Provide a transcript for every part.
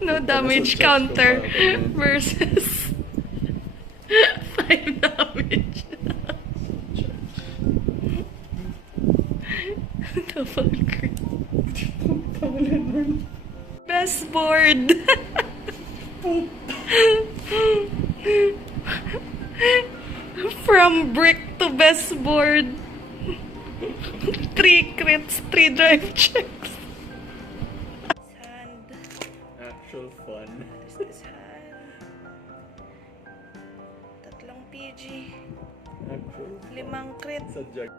No damage counter versus 5 damage. Double crit. Best board. From brick to best board. 3 crits, 3 drive checks. Hand. Actual fun. What is this hand? Tatlong PG. Actual 5 crit. sa jug.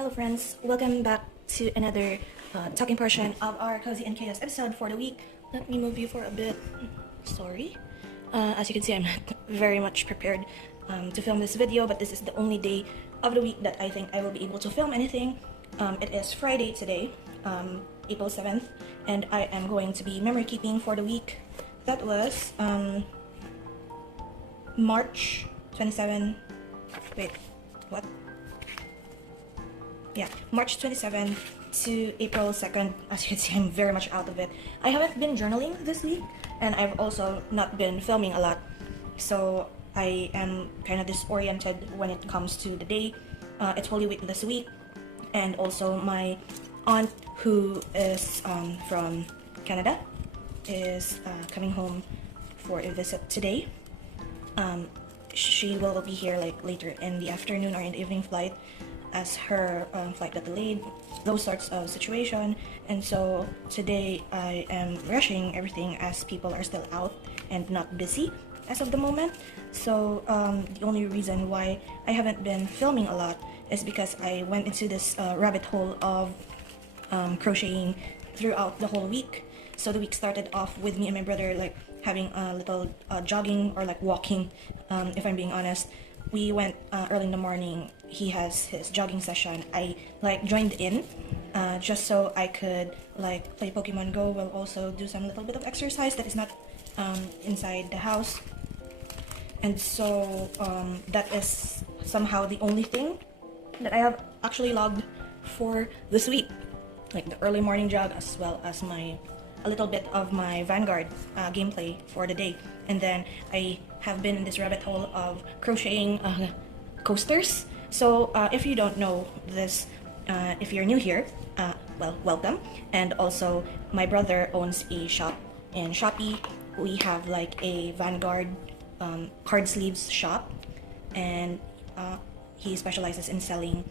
Hello friends, welcome back to another talking portion of our Cozy and Chaos episode for the week. Let me move you for a bit. Sorry. As you can see, I'm not very much prepared to film this video, but this is the only day of the week that I think I will be able to film anything. It is Friday today, April 7th, and I am going to be memory keeping for the week. That was March 27. Wait, what? Yeah, March 27 to April 2nd. As you can see, I'm very much out of it. I haven't been journaling this week, and I've also not been filming a lot, so I am kind of disoriented when it comes to the day. It's Holy Week this week, and also my aunt, who is from Canada, is coming home for a visit today. She will be here like later in the afternoon or in the evening flight, as her flight got delayed, those sorts of situation. And so today I am rushing everything as people are still out and not busy as of the moment. So the only reason why I haven't been filming a lot is because I went into this rabbit hole of crocheting throughout the whole week. So the week started off with me and my brother like having a little jogging or like walking, if I'm being honest. We went early in the morning. He has his jogging session. I like joined in just so I could like play Pokemon Go while also do some little bit of exercise that is not inside the house. And so that is somehow the only thing that I have actually logged for this week, like the early morning jog as well as a little bit of my Vanguard gameplay for the day. And then I have been in this rabbit hole of crocheting coasters. So if you don't know this, if you're new here, well, welcome. And also my brother owns a shop in Shopee. We have like a Vanguard card sleeves shop, and he specializes in selling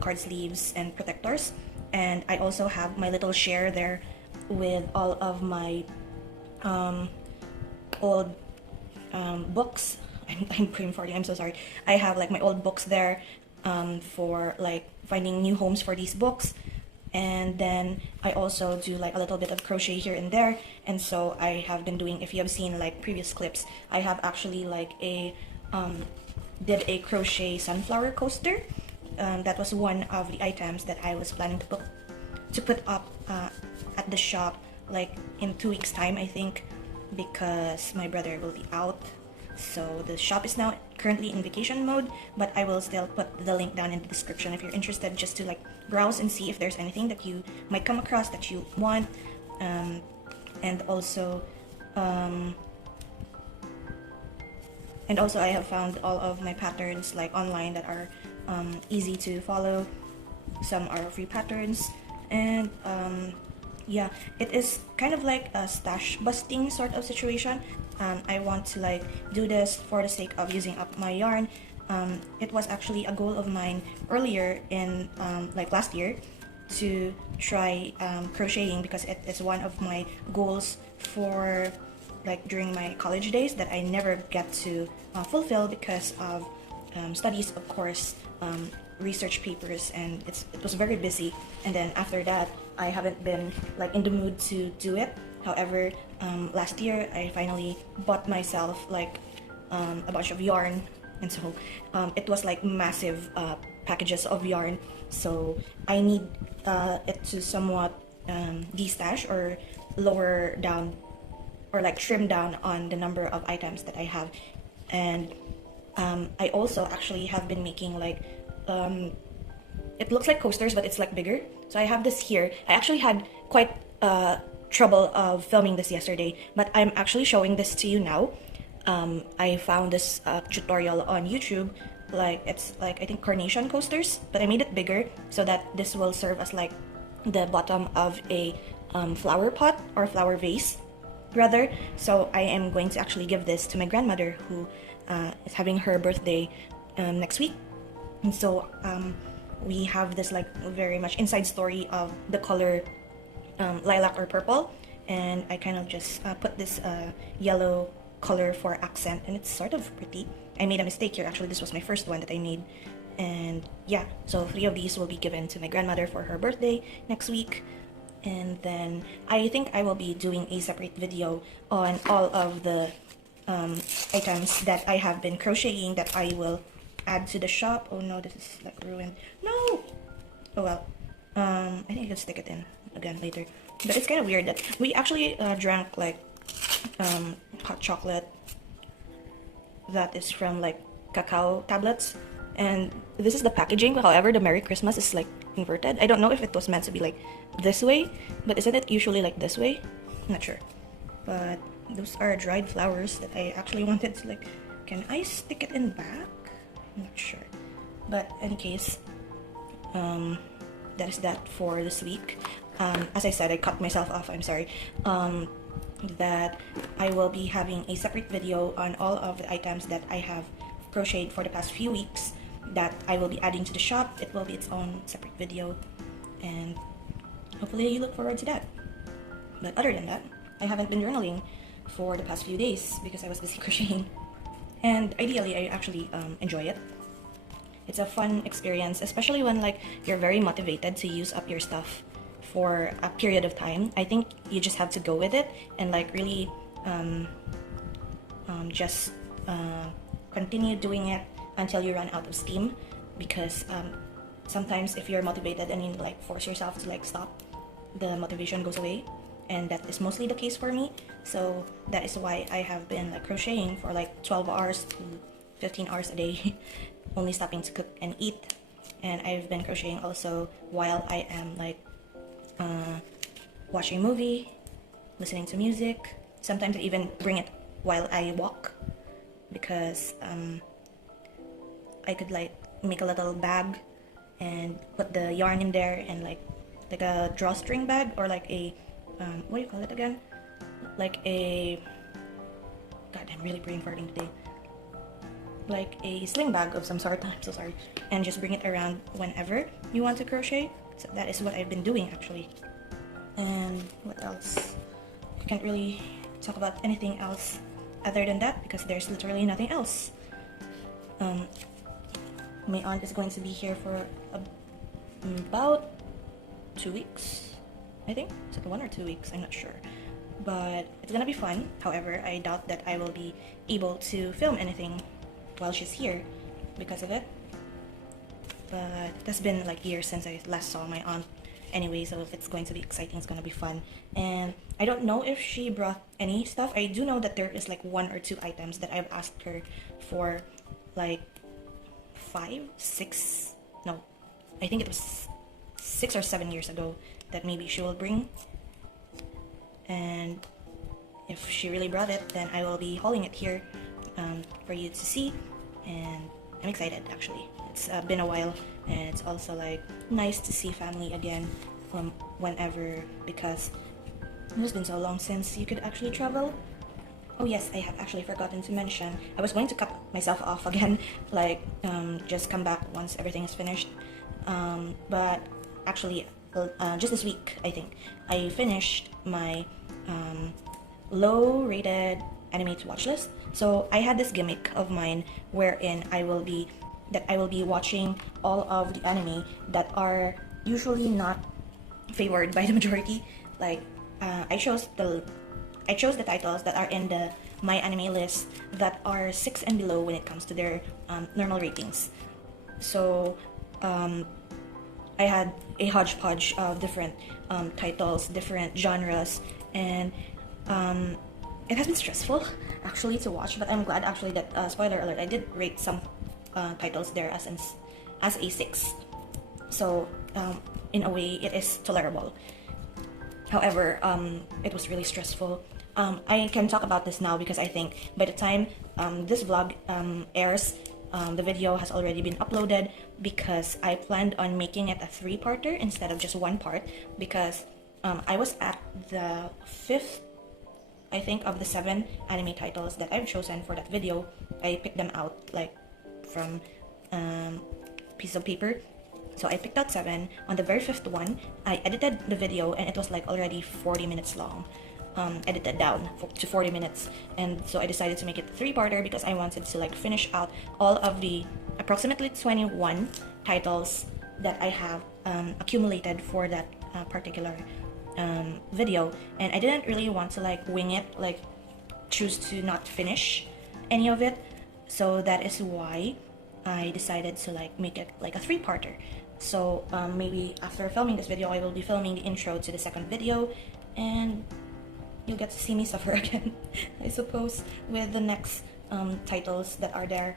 card sleeves and protectors. And I also have my little share there with all of my old books. I'm pre-recording, I'm so sorry. I have like my old books there for like finding new homes for these books. And then I also do like a little bit of crochet here and there. And so I have been doing, if you have seen like previous clips, I have actually like did a crochet sunflower coaster. That was one of the items that I was planning to put up at the shop like in 2 weeks time, I think, because my brother will be out. So the shop is now currently in vacation mode, but I will still put the link down in the description if you're interested, just to like browse and see if there's anything that you might come across that you want. And also I have found all of my patterns like online that are easy to follow. Some are free patterns, and yeah, it is kind of like a stash busting sort of situation. I want to like do this for the sake of using up my yarn. It was actually a goal of mine earlier in like last year to try crocheting, because it is one of my goals for like during my college days that I never get to fulfill because of studies, of course. research papers, and it was very busy. And then after that, I haven't been like in the mood to do it. However, last year I finally bought myself like a bunch of yarn, and so it was like massive packages of yarn. So I need it to somewhat de-stash or lower down or like trim down on the number of items that I have. And I also actually have been making like it looks like coasters, but it's like bigger. So I have this here. I actually had quite trouble of filming this yesterday, but I'm actually showing this to you now. I found this tutorial on YouTube. Like it's like I think carnation coasters, but I made it bigger so that this will serve as like the bottom of a flower pot or flower vase rather. So I am going to actually give this to my grandmother, who is having her birthday next week. And so we have this like very much inside story of the color lilac or purple, and I kind of just put this yellow color for accent, and it's sort of pretty. I made a mistake here, actually. This was my first one that I made, and yeah, so 3 of these will be given to my grandmother for her birthday next week. And then I think I will be doing a separate video on all of the items that I have been crocheting that I will add to the shop. Oh no, this is like ruined. No! Oh well. I think I can stick it in again later. But it's kind of weird that we actually drank like hot chocolate that is from like cacao tablets, and this is the packaging. However, the Merry Christmas is like inverted. I don't know if it was meant to be like this way, but isn't it usually like this way? I'm not sure. But those are dried flowers that I actually wanted to like, can I stick it in back? I'm not sure. But any case, that is that for this week. As I said, I cut myself off, I'm sorry. That I will be having a separate video on all of the items that I have crocheted for the past few weeks that I will be adding to the shop. It will be its own separate video, and hopefully you look forward to that. But other than that, I haven't been journaling for the past few days because I was busy crocheting, and ideally I actually enjoy it. It's a fun experience, especially when like you're very motivated to use up your stuff for a period of time. I think you just have to go with it and like really just continue doing it until you run out of steam, because sometimes if you're motivated and you like force yourself to like stop, the motivation goes away, and that is mostly the case for me. So that is why I have been like crocheting for like 12 hours to 15 hours a day only stopping to cook and eat. And I've been crocheting also while I am like watching a movie, listening to music. Sometimes I even bring it while I walk, because I could like make a little bag and put the yarn in there, and like a drawstring bag, or like a what do you call it again? Like a, God, I'm really brain farting today. Like a sling bag of some sort. I'm so sorry. And just bring it around whenever you want to crochet. So that is what I've been doing actually. And what else? I can't really talk about anything else other than that because there's literally nothing else. My aunt is going to be here for about 2 weeks, I think. Is it 1 or 2 weeks? I'm not sure. But it's gonna be fun. However, I doubt that I will be able to film anything while she's here because of it. But it has been like years since I last saw my aunt anyway, so if it's going to be exciting, it's going to be fun. And I don't know if she brought any stuff. I do know that there is like 1 or 2 items that I've asked her for like 5, 6, no, I think it was 6 or 7 years ago that maybe she will bring. And if she really brought it, then I will be hauling it here for you to see. And I'm excited actually. It's been a while, and it's also like nice to see family again from whenever, because it has been so long since you could actually travel. Oh yes, I have actually forgotten to mention, I was going to cut myself off again, like just come back once everything is finished. But actually just this week, I think, I finished my low-rated anime to watch list. So I had this gimmick of mine wherein I will be that I will be watching all of the anime that are usually not favored by the majority. Like I chose the titles that are in the my anime list that are 6 and below when it comes to their normal ratings. So I had a hodgepodge of different titles, different genres, and it has been stressful actually to watch. But I'm glad actually that spoiler alert, I did rate some titles there as a 6. So in a way, it is tolerable. However, it was really stressful. I can talk about this now because I think by the time this vlog airs, the video has already been uploaded, because I planned on making it a 3-parter instead of just 1 part, because I was at the 5th, I think, of the 7 anime titles that I've chosen for that video. I picked them out like from piece of paper. So I picked out 7. On the very 5th one, I edited the video and it was like already 40 minutes long. Edited down to 40 minutes, and so I decided to make it a 3-parter because I wanted to like finish out all of the approximately 21 titles that I have accumulated for that particular video, and I didn't really want to like wing it, like choose to not finish any of it. So that is why I decided to like make it like a 3-parter. So maybe after filming this video, I will be filming the intro to the second video, and you'll get to see me suffer again, I suppose, with the next titles that are there.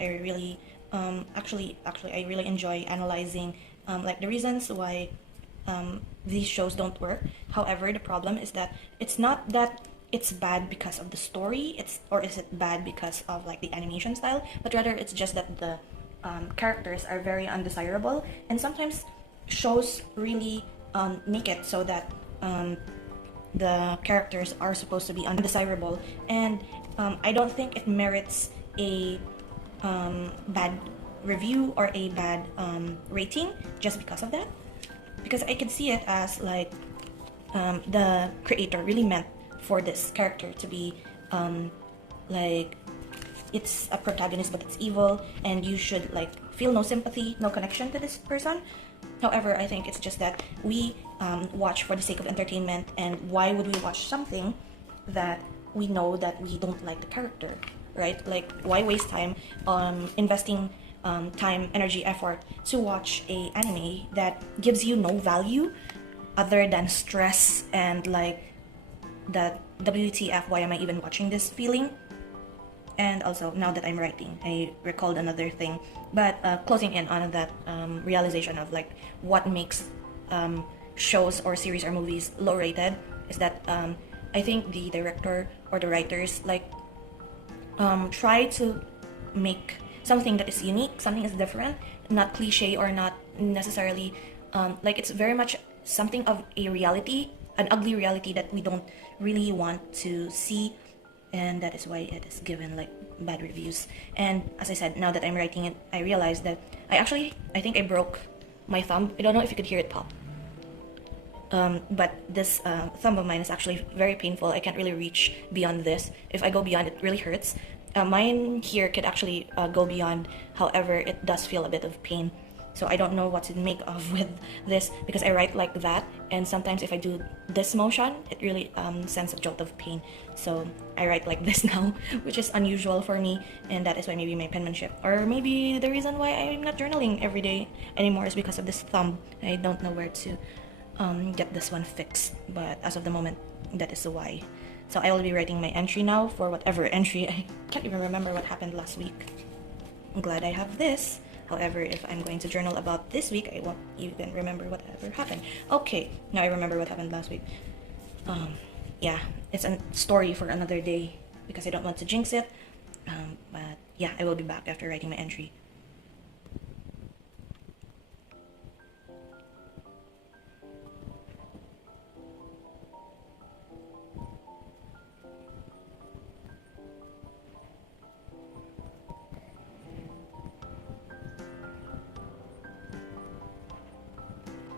I really, actually, I really enjoy analyzing like the reasons why these shows don't work. However, the problem is that it's not that it's bad because of the story, or is it bad because of like the animation style, but rather it's just that the characters are very undesirable, and sometimes shows really make it so that the characters are supposed to be undesirable, and I don't think it merits a bad review or a bad rating just because of that. Because I could see it as like the creator really meant for this character to be like it's a protagonist but it's evil, and you should like feel no sympathy, no connection to this person. However, I think it's just that we watch for the sake of entertainment, and why would we watch something that we know that we don't like the character, right? Like, why waste time investing time, energy, effort to watch a anime that gives you no value other than stress and like that WTF, why am I even watching this feeling? And also, now that I'm writing, I recalled another thing. But closing in on that realization of like what makes shows or series or movies low rated is that I think the director or the writers like try to make something that is unique, something is different, not cliche or not necessarily like it's very much something of a reality, an ugly reality that we don't really want to see, and that is why it is given like bad reviews. And as I said, now that I'm writing it, I realized that I think I broke my thumb. I don't know if you could hear it pop. But this thumb of mine is actually very painful. I can't really reach beyond this. If I go beyond, it really hurts. Mine here could actually go beyond. However, it does feel a bit of pain. So I don't know what to make of with this, because I write like that, and sometimes if I do this motion, it really sends a jolt of pain. So I write like this now, which is unusual for me, and that is why maybe my penmanship, or maybe the reason why I'm not journaling every day anymore, is because of this thumb. I don't know where to get this one fixed, but as of the moment, that is why. So I will be writing my entry now for whatever entry. I can't even remember what happened last week. I'm glad I have this. However, if I'm going to journal about this week, I won't even remember whatever happened. Okay, now I remember what happened last week. Yeah, it's a story for another day because I don't want to jinx it. But yeah, I will be back after writing my entry.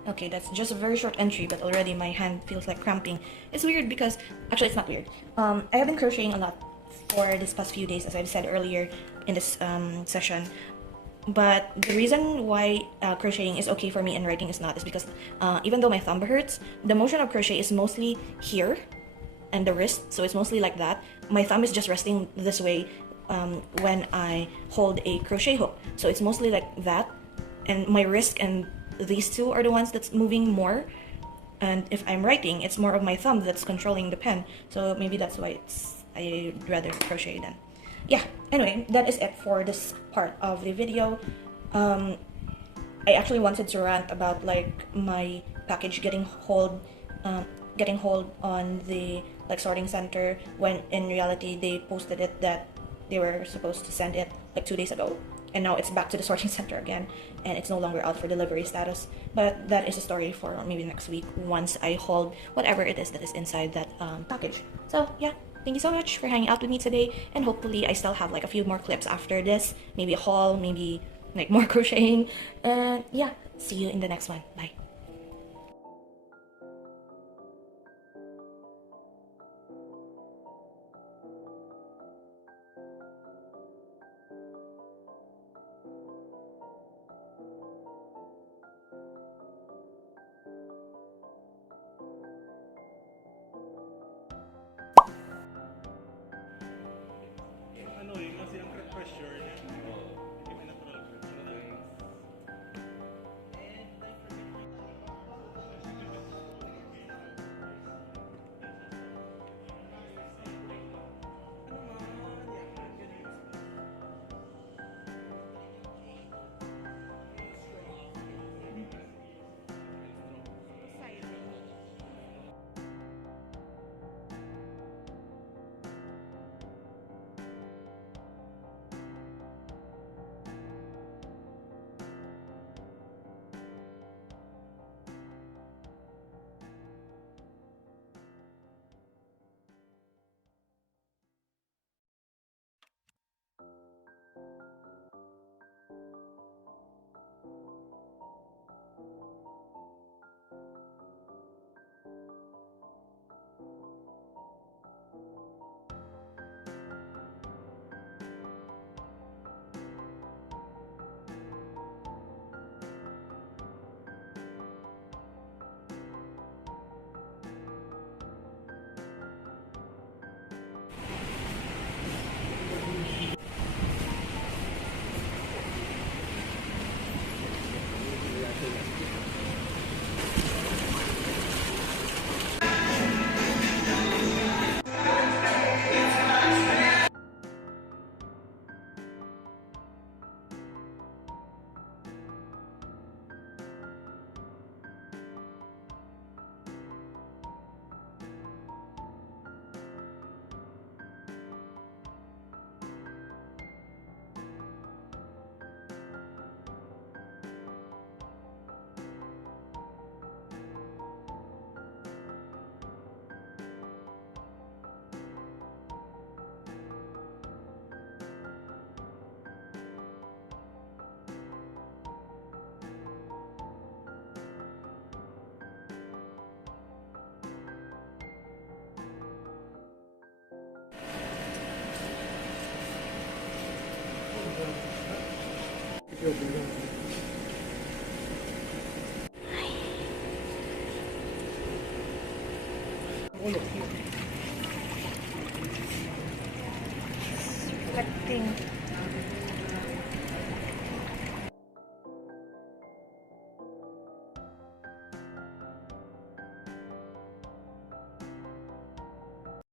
Okay, that's just a very short entry, but already my hand feels like cramping. It's weird because, actually it's not weird. I have been crocheting a lot for this past few days, as I've said earlier in this session. But the reason why crocheting is okay for me and writing is not is because even though my thumb hurts, the motion of crochet is mostly here and the wrist, so it's mostly like that. My thumb is just resting this way when I hold a crochet hook, so it's mostly like that, and my wrist and these two are the ones that's moving more. And if I'm writing, it's more of my thumb that's controlling the pen, so maybe that's why I'd rather crochet then. Yeah, anyway, that is it for this part of the video. I actually wanted to rant about like my package getting hold on the like sorting center, when in reality they posted it that they were supposed to send it like 2 days ago, and now it's back to the sorting center again, and it's no longer out for delivery status. But that is a story for maybe next week once I hold whatever it is that is inside that package. So yeah, thank you so much for hanging out with me today, and hopefully I still have like a few more clips after this, maybe a haul, maybe like more crocheting, and yeah, see you in the next one. Bye. Ano yung kasi ang pressure niya. Yung natural pressure. Cutting.